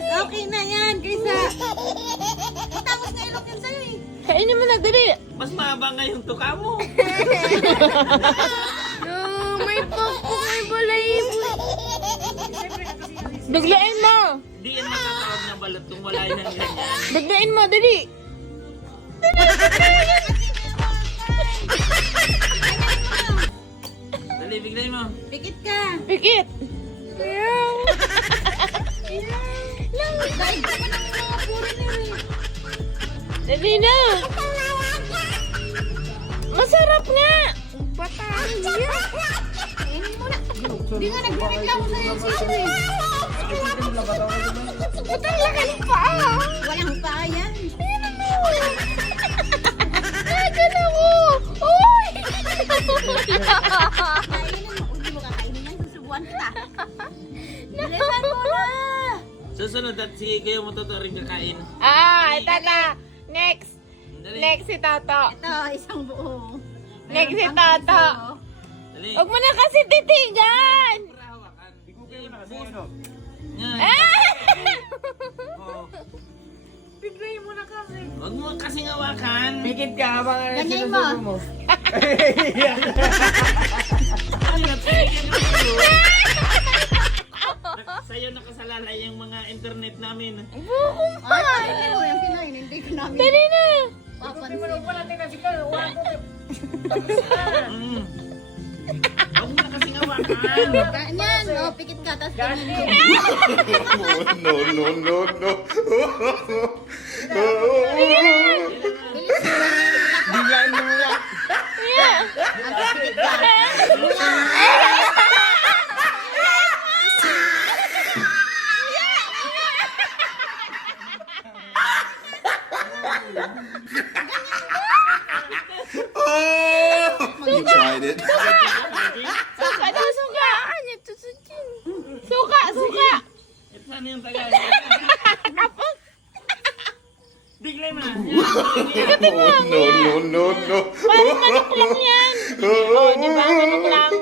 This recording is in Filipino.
Mas okay na yan kaysa... Matapos na ilok yun sa'yo eh. Kainin mo na, dali. Mas mahaba nga yung tuka mo. No, may pako, may balahibo. Biglain mo. Di yan matatawag na balot kung wala yan ganyan. Biglain mo, dali. Dali, bigay mo. Pikit ka. Pikit. Ayaw. Dahil ka pa ng mga puri na eh. Dali na. Masarap nga. Batang. Kainin mo na. Hindi nga nagreklamo sa'yo sino eh. Batang laki ng paa. Walang paa yan. Ayan ako. Uy. Kainin mo. Hindi mo kakainin yan. Susubuan kita. Bilisan mo na. Susunod at sige kayo matuturing kakain. Ito na. Next. Dali. Next si Toto. Ito, isang buo. Next si Meron pang Toto. piso. Dali. Huwag mo na kasi titigan. Hawakan. Biglayin mo na kasi. Huwag mo kasing hawakan. Pikit ka habang Ganyan mo. mo. Sa'yo nakasalalay yung mga internet namin. Bukong pa. Ay, kainin mo yung kinain. Hindi ko namin Dali na. papansin. Mm. Huwag mo na kasing hawakan. Ganyan. O, pikit ka. Tapos ganyan. No, no, no, no. Bigyan mo nga. Ang pikit ka. You tried it. Suka daw, suka. Ito sa chin. Suka, suka. Ito sana yung tagal. Kapag. Biglay mo na. No, no, no, no. Parang manok lang yan. Oh, di ba? Manok lang.